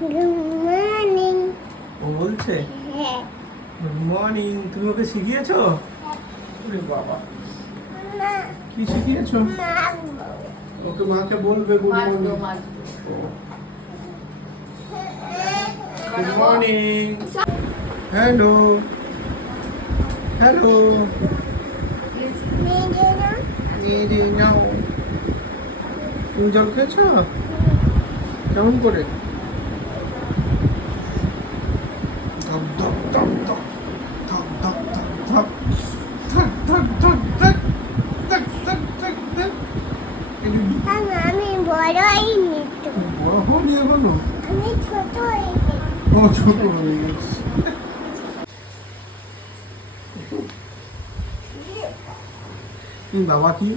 Good morning ও বলছে? হ্যাঁ। Good morning তুমি ওকে শিখিয়েছো? ওরে বাবা। মা। কি শিখিয়েছো? ওকে মাকে বলবে good morning good morning hello hello তুমি জল খেয়েছো? কেমন করে? পছন্দ হয়ে গেছে বাবা কি?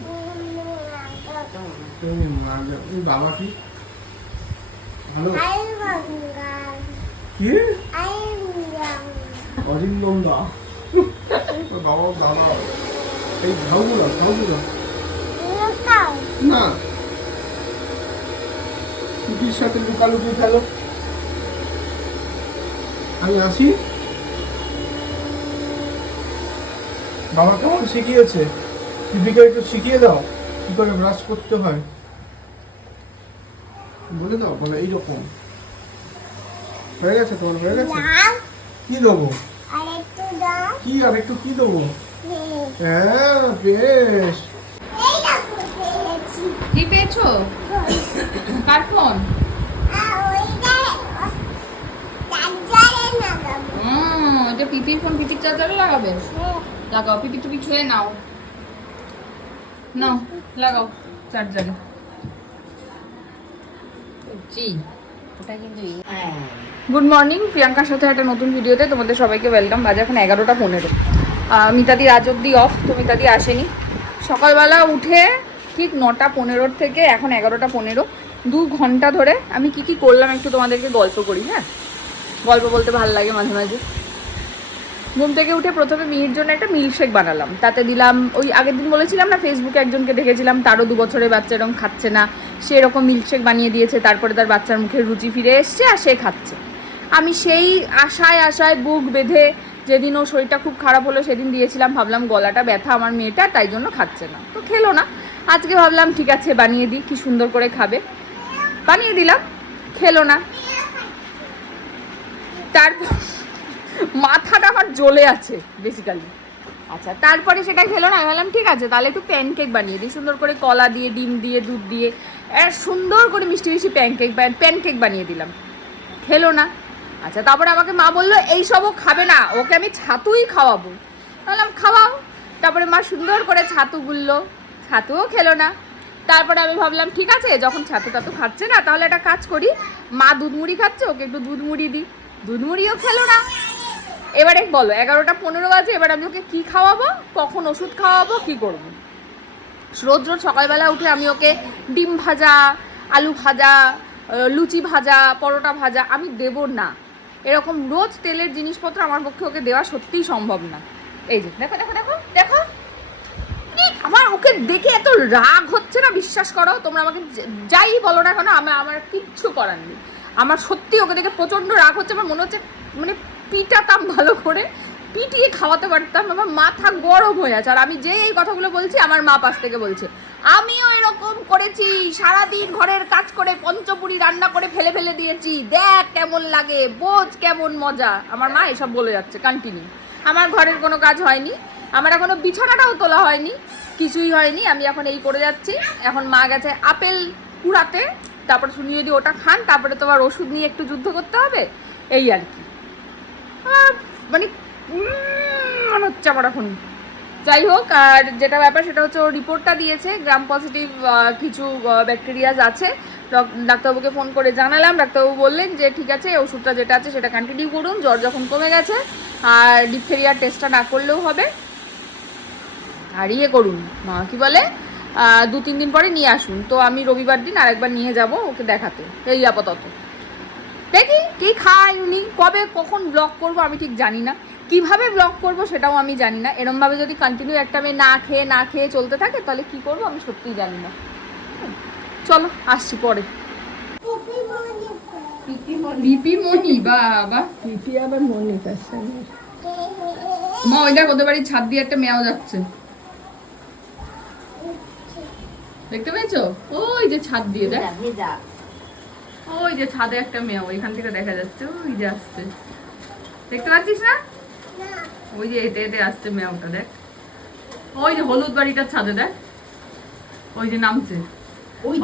বাবা কি হ্যালো কি অরিন্দম দা বাবা। দাদা এই ঝাউগুলা ঝাউগুলা। না। কিটির সাথে লুকালুকি খেলো। আমি আসি। বাবা কেমন শিখিয়েছে? দীপিকা একটু শিখিয়ে দাও কি করে ব্রাশ করতে হয়। বলে দাও বলে এইরকম। হয়ে গেছে তোমার হয়ে গেছে? কি দেবো? আর একটু দাও। কি আর একটু কি দেবো? হ্যাঁ বেশ। কি পেয়েছ? কার ফোন আর ওইটা চার্জারে লাগাবো হুম ওটা পিপির ফোন পিপির চার্জারে লাগাবে? হ্যাঁ। লাগাও পিপি খেয়ে নাও। নাও লাগাও চার্জারে। জি ওটা কিন্তু গুড মর্নিং প্রিয়াঙ্কার সাথে একটা নতুন ভিডিওতে তোমাদের সবাইকে ওয়েলকাম। বাজে এখন এগারোটা পনেরো। মিতাদি আজ অব্দি অফ তো মিতাদি আসেনি। সকালবেলা উঠে ঠিক নটা পনেরোর থেকে এখন এগারোটা পনেরো। দু ঘণ্টা ধরে আমি কি কি করলাম একটু তোমাদেরকে গল্প করি হ্যাঁ? গল্প বলতে ভালো লাগে মাঝে মাঝে। ঘুম থেকে উঠে প্রথমে মিহির জন্য একটা মিল্কশেক বানালাম। তাতে দিলাম, ওই আগের দিন বলেছিলাম না ফেসবুকে একজনকে দেখেছিলাম, তারও দু বছরের বাচ্চা এরকম খাচ্ছে না। সে এরকম মিল্কশেক বানিয়ে দিয়েছে, তারপরে তার বাচ্চার মুখে রুচি ফিরে এসছে আর সে খাচ্ছে। আমি সেই আশায় আশায় বুক বেঁধে যেদিন ওর শরীরটা খুব খারাপ হলো সেদিন দিয়েছিলাম, ভাবলাম গলাটা ব্যথা আমার মেয়েটা, তাই জন্য খাচ্ছে না। তো খেলো না। আজকে ভাবলাম, ঠিক আছে, বানিয়ে দিই, কি সুন্দর করে খাবে। বানিয়ে দিলাম, খেলো না। তারপর মাথাটা আমার জ্বলে আছে বেসিক্যালি আচ্ছা তারপরে সেটা খেলো না ভাবলাম, ঠিক আছে, তাহলে একটু প্যানকেক বানিয়ে দিই। সুন্দর করে কলা দিয়ে, ডিম দিয়ে, দুধ দিয়ে সুন্দর করে মিষ্টি মিষ্টি প্যানকেক প্যানকেক বানিয়ে দিলাম। খেলো না। আচ্ছা তারপরে আমাকে মা বলল এই সবও খাবে না, ওকে আমি ছাতুই খাওয়াবো। বললাম খাওয়াও। তারপরে মা সুন্দর করে ছাতু গুললো। ছাতুও খেলো না। তারপরে আমি ভাবলাম, ঠিক আছে, যখন ছাতু টাতু খাচ্ছে না, তাহলে একটা কাজ করি। মা দুধ মুড়ি খাচ্ছে, ওকে একটু দুধ মুড়ি দিই। দুধ মুড়িও খেলো না। এবারে বলো, এগারোটা পনেরো বাজে, এবার আমি ওকে কী খাওয়াবো? কখন ওষুধ খাওয়াবো? কী করব? রোজ রোজ সকালবেলা উঠে আমি ওকে ডিম ভাজা, আলু ভাজা লুচি ভাজা, পরোটা ভাজা, আমি দেব না। এরকম রোজ তেলের জিনিসপত্র আমার পক্ষে ওকে দেওয়া সত্যিই সম্ভব না। এই যে, দেখো দেখো দেখো দেখো। আমার ওকে দেখে এত রাগ হচ্ছে না, বিশ্বাস করো? তোমরা আমাকে যাই বলো না কেন, আমার আমার কিচ্ছু করার নেই। আমার সত্যি ওকে দেখে প্রচণ্ড রাগ হচ্ছে, আমার মনে হচ্ছে মানে পিটাতাম ভালো করে, পিটিয়ে খাওয়াতে পারতাম, আমার মাথা গরম হয়ে আছে। আর আমি যে এই কথাগুলো বলছি, আমার মা পাশ থেকে বলছে, আমিও এরকম করেছি, সারাদিন ঘরের কাজ করে পঞ্চপুরি রান্না করে ফেলে ফেলে দিয়েছি। দেখ কেমন লাগে, বোঝ কেমন মজা। আমার মা এসব বলে যাচ্ছে কন্টিনিউ আমার ঘরের কোনো কাজ হয়নি, আমার এখনও বিছানাটাও তোলা হয়নি, কিছুই হয়নি, আমি এখন এই করে যাচ্ছি। এখন মা গেছে আপেল কুড়াতে, তারপরে শুনি যদি ওটা খান, তারপরে তোমার ওষুধ নিয়ে একটু যুদ্ধ করতে হবে, এই আর কি। মানে মনে হচ্ছে আমার এখন। যাই হোক, আর যেটা ব্যাপার সেটা হচ্ছে ও রিপোর্টটা দিয়েছে গ্রাম পজিটিভ কিছু ব্যাকটেরিয়াজ আছে। ডক- ডাক্তারবাবুকে ফোন করে জানালাম, ডাক্তারবাবু বললেন যে, ঠিক আছে, ওষুধটা যেটা আছে সেটা কন্টিনিউ করুন, জ্বর যখন কমে গেছে, আর ডিপথেরিয়ার টেস্টটা না করলেও হবে। আর ইয়ে করুন কি বলে? দু তিন দিন পরে নিয়ে আসুন। তো আমি রবিবার দিন আরেকবার নিয়ে যাব ওকে দেখাতে, এই আপাতত। দেখি কি খায় উনি কবে কখন ব্লগ করব আমি ঠিক জানি না। কীভাবে ব্লগ করব সেটাও আমি জানি না। এরমভাবে যদি কন্টিনিউ একটা মেয়ে না খেয়ে না খেয়ে চলতে থাকে তাহলে কি করব আমি সত্যিই জানি না। চলো আসছি পরে। মনি বাবা। পিপি আবার মনিকার সঙ্গে। মা ওই দেখ ওদের বাড়ির ছাদ দিয়ে একটা মেয়াও যাচ্ছে। দেখতে পেয়েছ? ওই যে ছাদ দিয়ে দেখ। ওই যে ছাদে একটা মেয়াও এখান থেকে দেখা যাচ্ছে ওই যে আসছে। দেখতে পাচ্ছিস না? ওই যে এতে এতে আসছে মেয়াওটা দেখ। ওই যে হলুদ বাড়িটার ছাদে দেখ। ওই যে নামছে।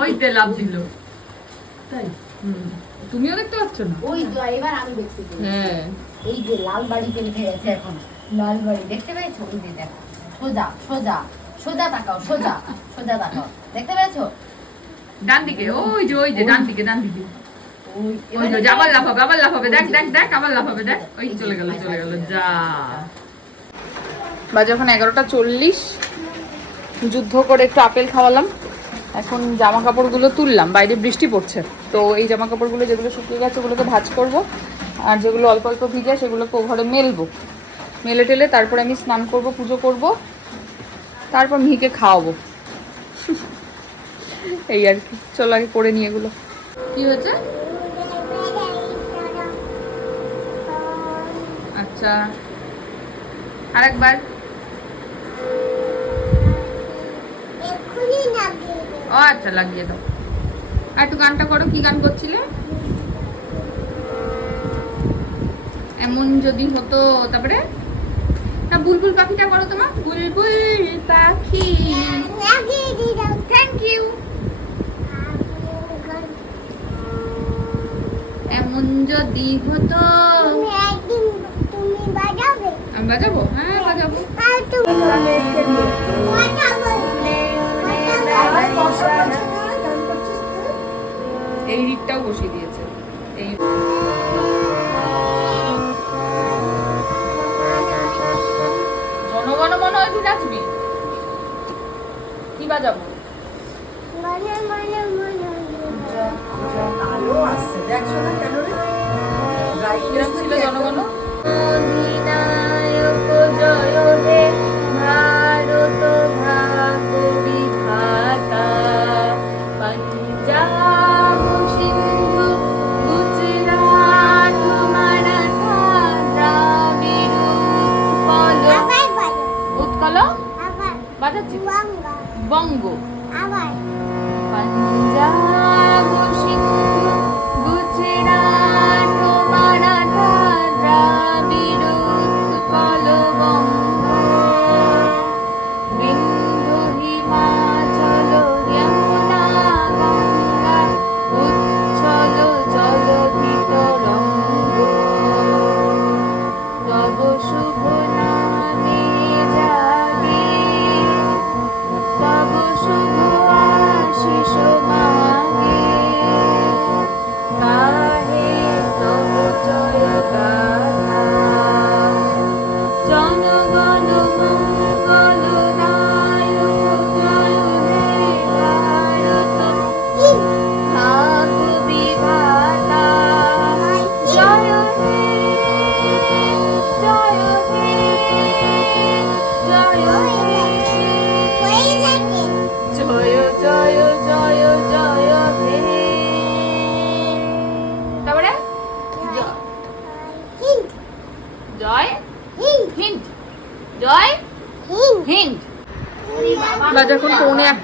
ওই তে লাভ দিল তাই? তুমিও দেখতে পাচ্ছ না? ওই তো এবার আমি দেখতে হ্যাঁ। এই যে লাল বাড়িতে উঠে গেছে এখন। লাল বাড়ি দেখতে পেয়েছ? ওই যে দেখো সোজা সোজা সোজা তাকাও সোজা সোজা তাকাও। দেখতে পেয়েছ? ডান দিকে ওই যে ওই যে ডান দিকে ডান দিকে ওই যে আবার লাফাবে আবার লাফাবে দেখ দেখ দেখ আবার লাফাবে দেখ। ওই চলে গেল চলে গেল যা। বা যখন এগারোটা চল্লিশ যুদ্ধ করে একটু আপেল খাওয়ালাম এখন জামা কাপড়গুলো তুললাম বাইরে বৃষ্টি পড়ছে। তো এই জামা কাপড়গুলো যেগুলো শুকিয়ে গেছে ওগুলোকে ভাজ করব আর যেগুলো অল্প অল্প ভিজে সেগুলোকে ঘরে মেলবো। মেলে টেলে তারপরে আমি স্নান করব পুজো করব তারপর মিহিকে খাওয়াবো। এই আর কি। চলো আগে করে নিয়ে এগুলো। কি হয়েছে? আচ্ছা। আরেকবার। ও আচ্ছা লাগিয়ে দাও। আর একটু গানটা করো, কি গান করছিলে? এমন যদি হতো, তারপরে? না, বুলবুল পাখিটা করো তোমার বুলবুল পাখি। থ্যাংক ইউ এমন যদি হতো। তুমি একদিন তুমি বাজাবে? আমি বাজাবো? হ্যাঁ বাজাবো। এই রিটটাও বসিয়ে দিয়েছে। এই জনগণ মনে হয় তুই নাচবি কি বাজাবো? মনে মনে মনে আলো আসছে। দেখছ না কেন? কিরম ছিল জনগণ? জয় হে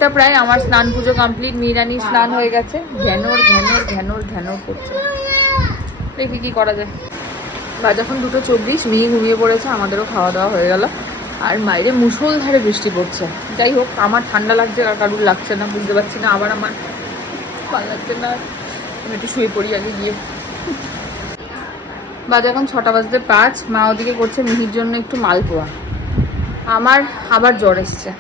একটা প্রায় আমার স্নান পুজো কমপ্লিট মিরানির স্নান হয়ে গেছে। ঘ্যানোর ঘ্যানোর ঘ্যানোর ঘ্যানোর করছে। দেখি কি করা যায়। বা যখন দুটো চব্বিশ, মিহি ঘুমিয়ে পড়েছে, আমাদেরও খাওয়া দাওয়া হয়ে গেল। আর বাইরে মুষলধারে বৃষ্টি পড়ছে। যাই হোক, আমার ঠান্ডা লাগছে, আর কারুর লাগছে না, বুঝতে পারছি না। আবার আমার ভালো লাগছে না। আমি একটু শুয়ে পড়ি আগে গিয়ে। বাজে এখন ছটা বাজতে পাঁচ, মা ওদিকে করছে মিহির জন্য একটু মালপোয়া। আমার আবার জ্বর এসছে।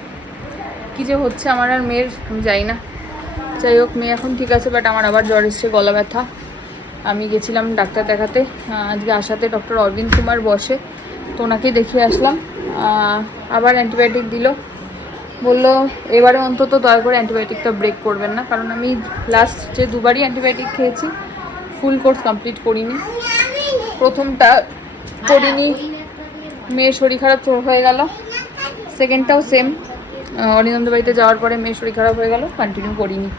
কি যে হচ্ছে আমার আর মেয়ের, আমি যাই না। যাই হোক, মেয়ে এখন ঠিক আছে বাট আমার আবার জ্বর এসছে, গলা ব্যথা। আমি গেছিলাম ডাক্তার দেখাতে আজকে আসাতে ডক্টর অরবিন্দ কুমার বসে, তো ওনাকেই দেখিয়ে আসলাম। আবার অ্যান্টিবায়োটিক দিল। বলল, এবারে অন্তত দয়া করে অ্যান্টিবায়োটিকটা ব্রেক করবেন না, কারণ আমি লাস্ট যে দুবারই অ্যান্টিবায়োটিক খেয়েছি ফুল কোর্স কমপ্লিট করিনি। প্রথমটা করিনি, মেয়ের শরীর খারাপ চ- হয়ে গেল সেকেন্ডটাও সেম অরিন্দম বাড়িতে যাওয়ার পরে মেয়ের শরীর খারাপ হয়ে গেল কন্টিনিউ করিনি।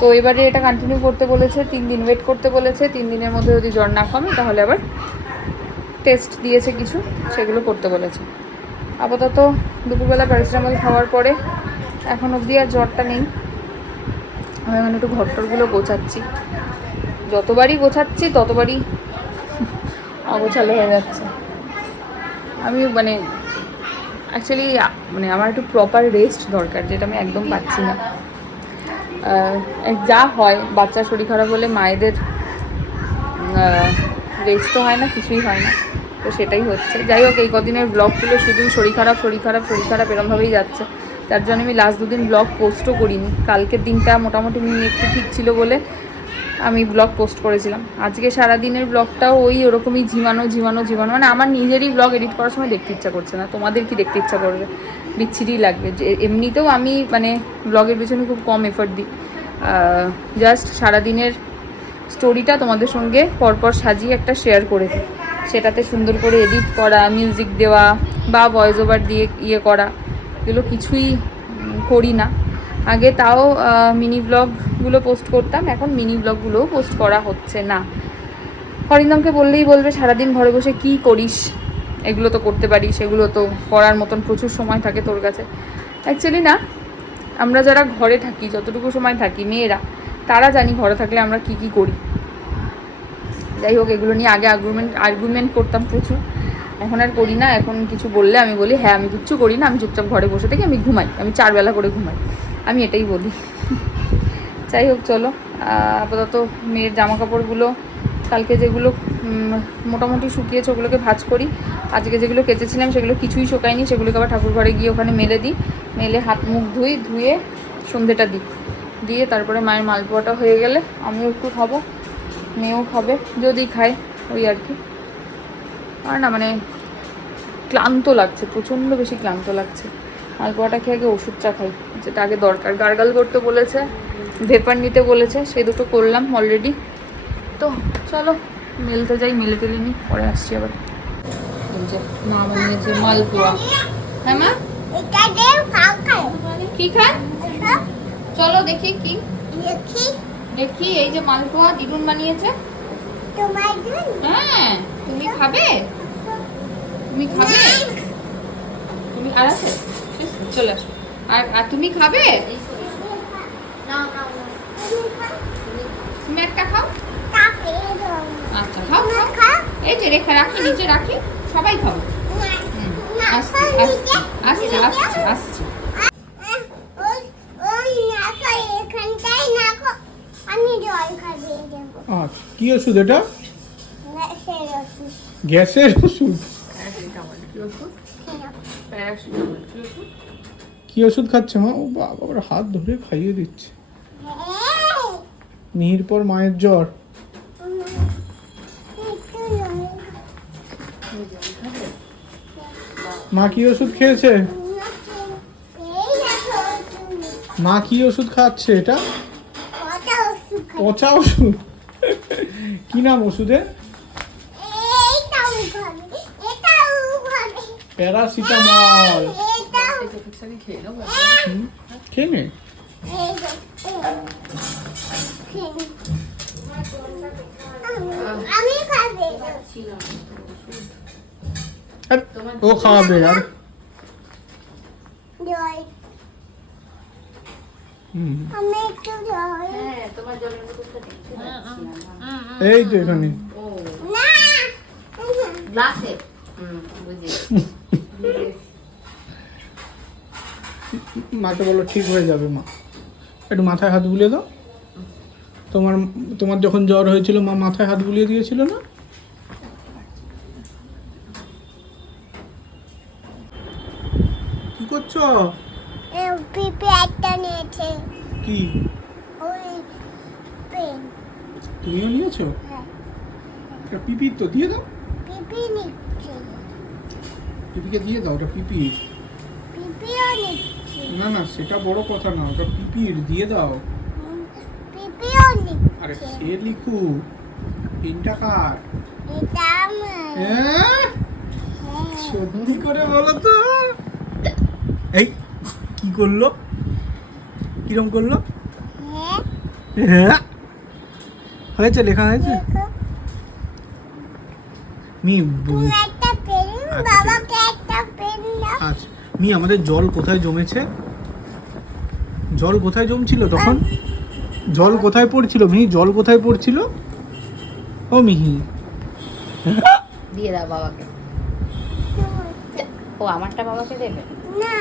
তো এবারে এটা কন্টিনিউ করতে বলেছে, তিন দিন ওয়েট করতে বলেছে, তিন দিনের মধ্যে যদি জ্বর না কমে তাহলে আবার টেস্ট দিয়েছে কিছু, সেগুলো করতে বলেছে। আপাতত দুপুরবেলা প্যারাসিটামল খাওয়ার পরে এখন অবধি আর জ্বরটা নেই। আমি এখন একটু ঘরটরগুলো গোছাচ্ছি। যতবারই গোছাচ্ছি, ততবারই অগোছালো হয়ে যাচ্ছে। আমি মানে অ্যাকচুয়ালি মানে আমার একটু প্রপার রেস্ট দরকার, যেটা আমি একদম পাচ্ছি না। যা হয়, বাচ্চার শরীর খারাপ হলে মায়েদের রেস্ট তো হয় না, কিছুই হয় না। তো সেটাই হচ্ছে। যাই হোক, এই কদিনের ব্লগগুলো শুধু শরীর খারাপ শরীর খারাপ শরীর খারাপ এরমভাবেই যাচ্ছে। তার জন্য আমি লাস্ট দুদিন ব্লগ পোস্টও করিনি। কালকের দিনটা মোটামুটি মিনি একটু ঠিক ছিল বলে আমি ব্লগ পোস্ট করেছিলাম। আজকে সারা দিনের ব্লগটাও ওই ওরকমই ঝিমানো ঝিমানো ঝিমানো। মানে আমার নিজেরই ব্লগ এডিট করার সময় দেখতে ইচ্ছা করছে না। তোমাদের কি দেখতে ইচ্ছা করবে? বিচ্ছিরি লাগবে। যে এমনিতেও আমি মানে ব্লগের পিছনে খুব কম এফর্ট দিই। জাস্ট সারাদিনের স্টোরিটা তোমাদের সঙ্গে পরপর সাজিয়ে একটা শেয়ার করে দিই। সেটাতে সুন্দর করে এডিট করা মিউজিক দেওয়া বা ভয়েস ওভার দিয়ে ইয়ে করা, এগুলো কিছুই করি না। আগে তাও মিনি ব্লগগুলো পোস্ট করতাম, এখন মিনি ব্লগগুলোও পোস্ট করা হচ্ছে না। হরিন্দমকে বললেই বলবে, সারাদিন ঘরে বসে কি করিস? এগুলো তো করতে পারিস সেগুলো তো করার মতন প্রচুর সময় থাকে তোর কাছে। অ্যাকচুয়ালি না, আমরা যারা ঘরে থাকি, যতটুকু সময় থাকি, মেয়েরা, তারা জানি ঘরে থাকলে আমরা কি কি করি। যাই হোক, এগুলো নিয়ে আগে আর্গুমেন্ট আর্গুমেন্ট করতাম প্রচুর। এখন আর করি না, এখন কিছু বললে আমি বলি হ্যাঁ আমি কিচ্ছু করি না, আমি চুপচাপ ঘরে বসে থাকি আমি ঘুমাই, আমি চার বেলা করে ঘুমাই। আমি এটাই বলি। যাই হোক, চলো। আপাতত মেয়ের জামা কাপড়গুলো কালকে যেগুলো মোটামুটি শুকিয়েছে, ওগুলোকে ভাজ করি। আজকে যেগুলো কেচেছিলাম, সেগুলো কিছুই শুকায়নি, সেগুলোকে আবার ঠাকুর ঘরে গিয়ে ওখানে মেলে দিই। মেলে হাত, মুখ ধুই, ধুয়ে সন্ধেটা দিই। দিয়ে তারপরে মায়ের মালপোয়াটা হয়ে গেলে আমিও একটু খাব, মেয়েও খাবে, যদি খায়, ওই আর কি। আর না মানে ক্লান্ত লাগছে প্রচণ্ড বেশি ক্লান্ত লাগছে। মালপোয়াটা খেয়ে আগে ওষুধটা খাই যেটা আগে দরকার। গার্গাল করতে বলেছে ভেপার নিতে বলেছে সেই দুটো করলাম অলরেডি তো চলো মেলতে যাই মেলে টেলে নিই পরে আসছি আবার। মা বানিয়েছে মালপোয়া। হ্যাঁ মা? কি খায়? চলো দেখি কি। দেখি দেখি এই যে মালপোয়া দিদুন বানিয়েছে। হ্যাঁ। তুমি খাবে? তুমি খাবে? তুমি আর আছে? চলে আসো। আর আর তুমি খাবে? তুমি একটা খাও? আচ্ছা খাও খাও। খাও এই যে রেখে রাখি, নিচে রাখি, সবাই না আসছি আসছি আসছি আসছি খাও আচ্ছা কি ওষুধ এটা? গ্যাসের ওষুধ? কি ওষুধ খাচ্ছে মা? ও বাবা, ওর হাত ধরে খাইয়ে দিচ্ছে। মিহির পর মায়ের জ্বর। মা কি ওষুধ খেয়েছে? মা কি ওষুধ খাচ্ছে এটা? পচা ওষুধ। কি নাম ওষুধের? প্যারাসিটামল। খেয়ে নে। ও খাওয়াবে আর এই তো এখানে। গ্লাসে। মাকে বলো ঠিক হয়ে যাবে মা। একটু মাথায় হাত বুলিয়ে দাও। তোমার তোমার যখন জ্বর হয়েছিল মা মাথায় হাত বুলিয়ে দিয়েছিল না? কি করছ? পিপি একটা নিয়েছে। কি? ওই পেন। তুমিও নিয়েছো? হ্যাঁ। পিপি তো দিয়ে দাও। পিপিকে দিয়ে দাও ওটা পিপি। পিপিও নিচ্ছে। না না সেটা বড় কথা না ওটা পিপির দিয়ে দাও। আরে সে লিখু তিনটা কার? হ্যাঁ? সত্যি করে বলো তো। এই কি করল? কিরম করল? হ্যাঁ? হ্যাঁ? হয়েছে লেখা হয়েছে? মি একটা পেন আচ্ছা, মি আমাদের জল কোথায় জমেছে? জল কোথায় জমছিল তখন? জল কোথায় পড়ছিল? মিহি জল কোথায় পড়ছিল? ও মিহি। দিয়ে দাও বাবাকে। ও আমারটা বাবাকে দেবে? না।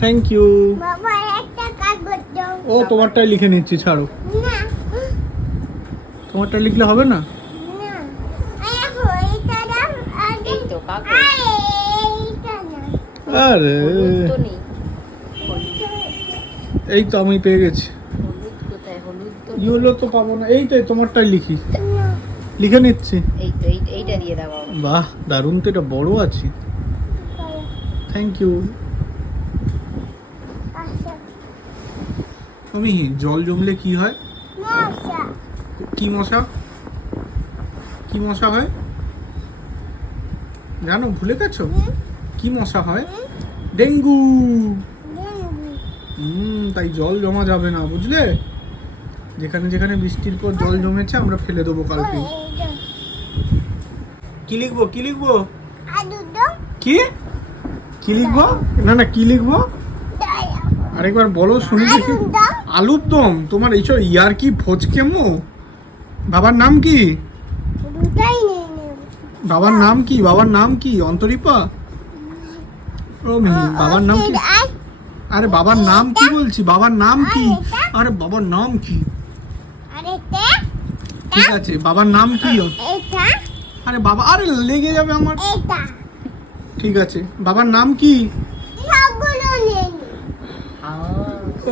থ্যাংক ইউ বাবা একটা কাগজ দাও ও তোমারটাই লিখে নিচ্ছি ছাড়ো। না। তোমারটা লিখলে হবে না না দেখো এইটা দাও আর এই তো কাগজ আরে এইটা না আরে। এই তো আমি পেয়ে গেছি। ইউলো তো পাবো না। এই তো তোমারটাই লিখি। লিখে নিচ্ছি। এই তো এইটা দিয়ে দাও বাহ দারুণ তো এটা বড় আছে। থ্যাংক ইউ আমি জল জমলে কি হয়? কি মশা? কি মশা হয়? জানো ভুলে গেছো? কি মশা হয়? ডেঙ্গু। হুম তাই জল জমা যাবে না বুঝলে? যেখানে যেখানে বৃষ্টির পর জল জমেছে আমরা ফেলে দেবো কালকে। কি লিখব কি লিখব? কি? কি লিখব? না না কি লিখব? আরেকবার বলো শুনি দেখি। আলু আলুর দম তোমার এইসব ইয়ার কি ফচকেমো বাবার নাম কি? বাবার নাম কি? বাবার নাম কি? অন্তরিপা? বাবার নাম কি? আরে বাবার নাম কি বলছি? বাবার নাম কি? আরে বাবার নাম কি? ঠিক আছে বাবার নাম কি আরে বাবা আরে লেগে যাবে আমার। ঠিক আছে বাবার নাম কি?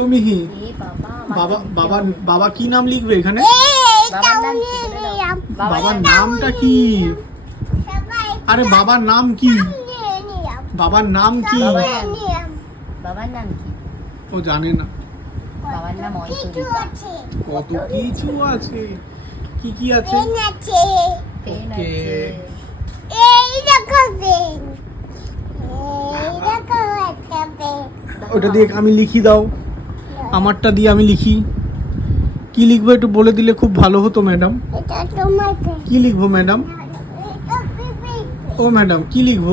মিহি। বাবা বাবা বাবার বাবা কি নাম লিখবে এখানে? বাবার নামটা কি? আরে বাবার নাম কি? বাবার নাম কি? বাবার নাম কি? ও জানে না। বাবার নাম কত কিছু আছে। কি কি আছে? পেন আছে। পেন আছে। এই দেখো পেন। এই দেখো একটা পেন। ওটা দিয়ে আমি লিখি দাও। আমারটা দিয়ে আমি লিখি। কি লিখব একটু বলে দিলে খুব ভালো হতো ম্যাডাম। এটা কি লিখব ম্যাডাম? ও ম্যাডাম কি লিখব?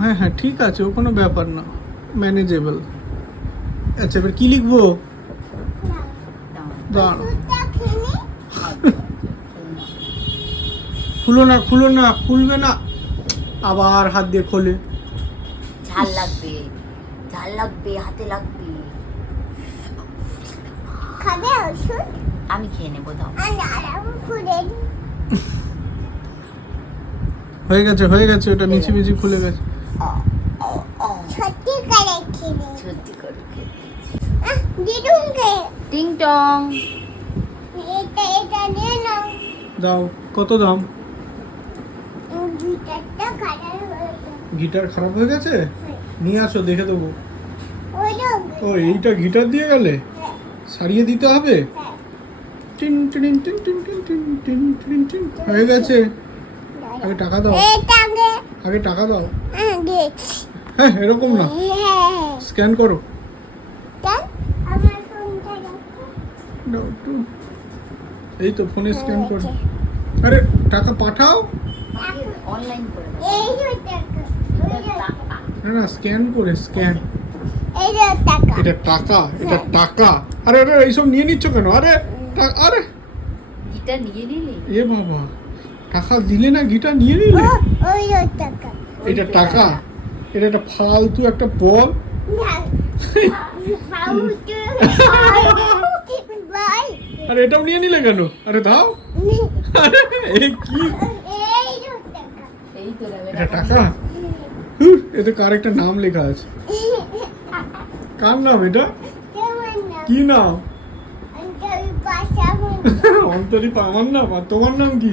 হ্যাঁ হ্যাঁ ঠিক আছে ও কোনো ব্যাপার না ম্যানেজেবল আচ্ছা এবার কি লিখব? খুলো না খুলো না খুলবে না। আবার হাত দিয়ে খোলে। ঝাল লাগবে ঝাল লাগবে হাতে লাগবে। খাবে ওষুধ? আমি খেয়ে নেব দাও। আর হয়ে গেছে হয়ে গেছে ওটা মিছি মিছি খুলে গেছে। সত্যি করে খেলে সত্যি করে খেয়ে আহ, দিদুনকে টিং টং এটা এটা নিয়ে নাও দাও কত দাম গিটারটা কালার হয়েছে গিটার খারাপ হয়ে গেছে নিয়ে আসো দেখে দেবো ও এইটা গিটার দিয়ে গেলে সারিয়ে দিতে হবে tin tin tin tin tin tin tin tin tin হয়ে গেছে আগে টাকা দাও আগে টাকা দাও। হ্যাঁ হ্যাঁ এরকম না। হ্যাঁ। স্ক্যান করো। এই তো ফোনে স্ক্যান করো। আরে টাকা পাঠাও। অনলাইন করে। না না স্ক্যান করে স্ক্যান। এটা টাকা এটা টাকা। আরে আরে এইসব নিয়ে নিচ্ছ কেন? আরে আরে। নিয়ে নিলি? এ বাবা। টাকা দিলে না গিটার নিয়ে নিলে? ও ওই টাকা। এটা টাকা? এটা একটা ফালতু একটা বল? আর এটাও নিয়ে নিলে কেন? আরে দাও। আরে কি? এটা টাকা? এতে কার একটা নাম লেখা আছে? কার নাম এটা? কি নাম? অন্তর আমার নাম? আর তোমার নাম কি?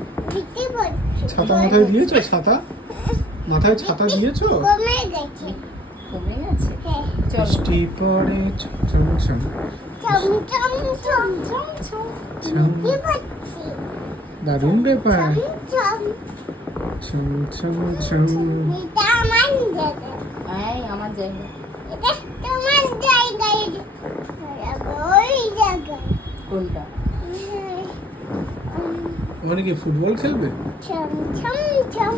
ছাতা মাথায় দিয়েছ? ছাতা? মাথায় ছাতা দিয়েছ? কমে গেছে। কমে গেছে? হ্যাঁ। চলো। বৃষ্টি পড়ে ঝম ঝম ঝম চম চম চম চম চম ভিতরে পড়ছে দারুণ ব্যাপার। চম চম ঝম ঝম ঝম এটা আমার জায়গা। এই আমার জায়গা। এটা তোমার জায়গায়। ওই জায়গায়। কোনটা? ওখানে কি ফুটবল খেলবে? চম চম চম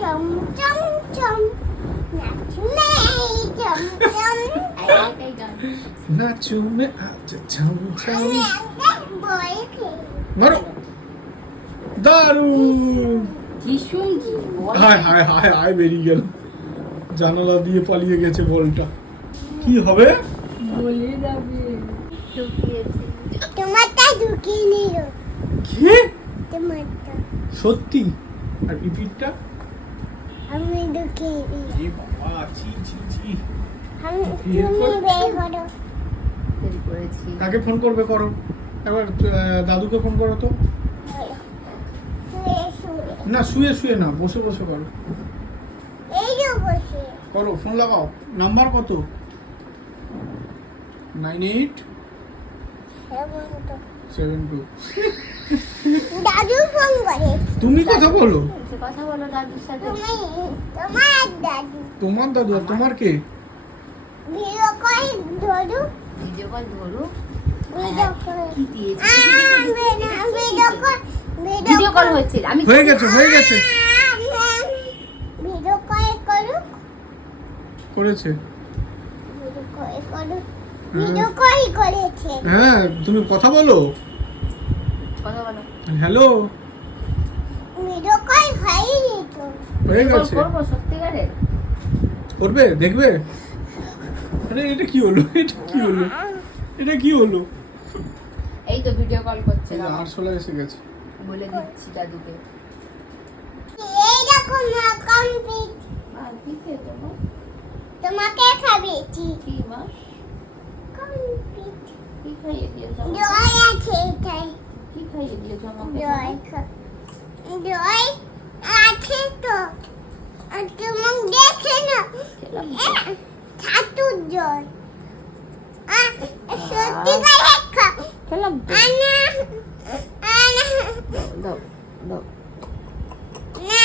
চম চম চম। নাচনে চম চম। এই, এই, এই গান। নাচু মে আচ্ছা মারো। দারুণ। হায় হায় হায় হায় বেরিয়ে গেল। জানালা দিয়ে পালিয়ে গেছে বলটা। কি হবে? বলে যাবে। ঢুকিয়েছে তোমারটা ঢুকিয়ে নিল। কি? সত্যি? আর রিপিটটা আমি এ বাবা ছি ছি ছি। আমি তুমি বের করো। কাকে ফোন করবে করো? এবার দাদুকে ফোন করো তো। না শুয়ে শুয়ে না বসে বসে করো। এই যে বসে। করো ফোন লাগাও। নাম্বার কত? নাইন এইট সেভেন টু দাদু ফোন করে। তুমি কথা বলো। বলছে, কথা বলো দাদুর সাথে। তুমি তোমার দাদু। তোমার দাদু আর তোমার কে? ভিডিও কল ধরু। ভিডিও কল ধরো। ভিডিও কল কি ভিডিও কল ভিডিও হচ্ছে আমি হয়ে গেছে হয়ে গেছে। ভিডিও কল করু করেছে ভিডিও কল করু ভিডিও কল করেছে হ্যাঁ তুমি কথা বলো। কথা বলো। হ্যালো। হয়ে গেছে। করবে দেখবে? আরে এটা কি হলো? এটা কি হলো? এটা কি হলো? এই তো ভিডিও কল করছে না আটশোলা এসে গেছে। বলে দিচ্ছি দাদুকে। এই দেখো মা কমপ্লিট আর কি? তোমাকে খাবেছি কি মা? কি খাইয়ে দিয়েছ? দই আছে এটাই কি খাইয়ে দিয়েছ আমাকে খা- দই আছে তো তুমি দেখে না ছাতুর আহ, সত্যি করে খা খেলাম তো আনা আনা দাও দাও না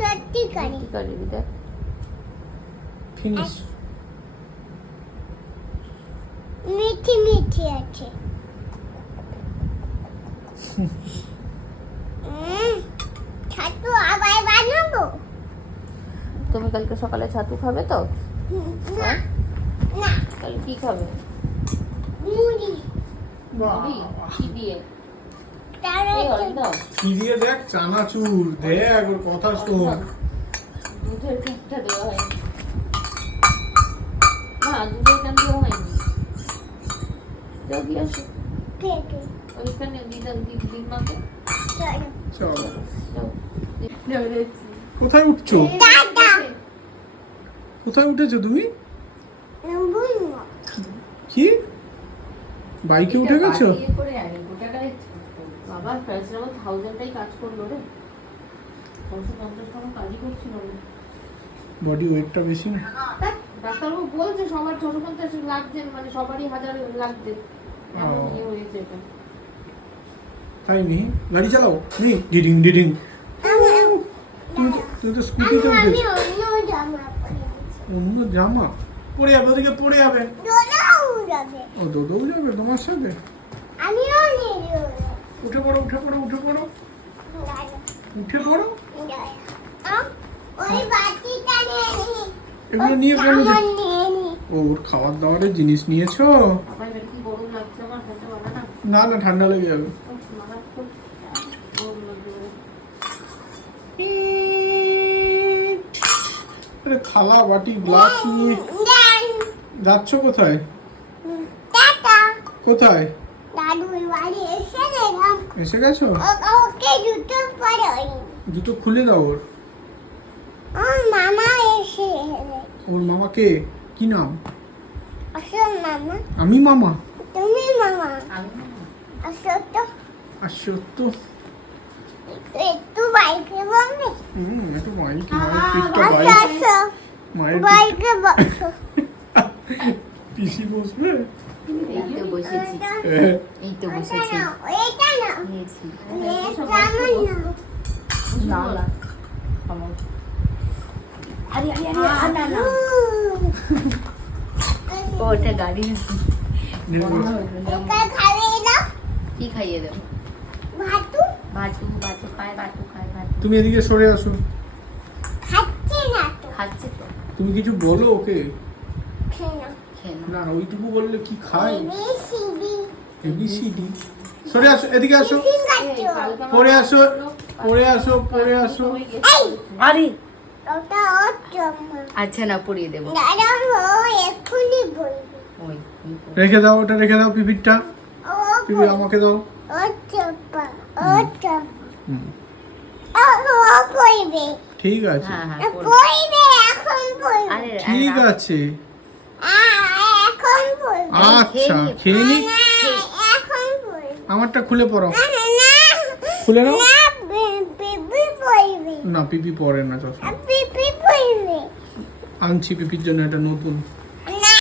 সত্যি করে কি করে দিদা ফিনিশ মিঠি মিঠি আছে। ছাতু আবার বানাবো? তুমি কালকে সকালে ছাতু খাবে তো? না না। তাহলে কি খাবে? মুড়ি। মুড়ি? কি দিয়ে? কি দেখ? চানাচুর। দেখ ওর কথা শোন। দুধের ক্যানটা দেওয়া হয়নি। না দুধের ক্যান দেওয়া দিয়ে আসো ওইখানে দিদা দিদিমাকে চলো কোথায় উঠছো কোথায় উঠেছো তুমি কি বাইকে উঠে গেছো বাড়ি করে আনি গোটাটাই বাবা থাউজেন্ডটাই কাজ করল রে ছশো পঞ্চাশ টাকা কাজই করছিল বডি ওয়েটটা বেশি না? ডাক্তারবাবু বলছে সবার ছশো পঞ্চাশ লাগছে মানে সবারই হাজার লাগছে। এমন ইয়ে হয়েছে এটা। তাই নি? গাড়ি চালাও। নি? ডিডিং ডিডিং। তুমি তো তুমি তো অন্য জামা পড়ে যাবে ওদিকে পড়ে যাবে। ও দোদৌ যাবে তোমার সাথে? উঠে পড়ো উঠে পড়ো উঠে পড়ো। উঠে পড়ো। ওই বাটিটা নিয়ে এগুলো নিয়ে কেন ও ওর খাবার দাবারের জিনিস নিয়েছো? না না না ঠান্ডা লেগে যাবে। আরে থালা বাটি গ্লাস নিয়ে। যাচ্ছ কোথায়? কোথায়? এসে গেছো? জুতো দুটো খুলে দাও ওর। মামা এসে ওর মামা কে কি নাম আমি মামা? তুমি মামা। আমি আসো তো তো একটু বাইকে বলবে হুম একটু বাইক মায়ের বাইকে বসো। পিসি বসবে? এই তো আরে আরে আরে আ, না ও গাড়ি। এটা না? কি খাইয়ে দেবো? ভাতু? বাটু বাটু খায় বাটু খায় বাটু তুমি এদিকে সরে আসো। খাচ্ছে না তো। খাচ্ছে তো। তুমি কিছু বলো ওকে। না না ওইটুকু বললে কি খায়? এবিসিডি সরে আসো এদিকে আসো। পরে আসো পরে আসো পরে আসো। আরে আচ্ছা না পরিয়ে দেবো। এক্ষুনি ওই রেখে দাও ওটা রেখে দাও পিপিরটা ও পিপি আমাকে দাও। ঠিক আছে। হ্যাঁ হ্যাঁ ঠিক আছে। আচ্ছা খেয়ে নি আমারটা খুলে পড়ো। খুলে নাও। বিবি পড়বে। না পিপি পরে না চশমা পিপি পড়বে। আনছি পিপির জন্য এটা নতুন।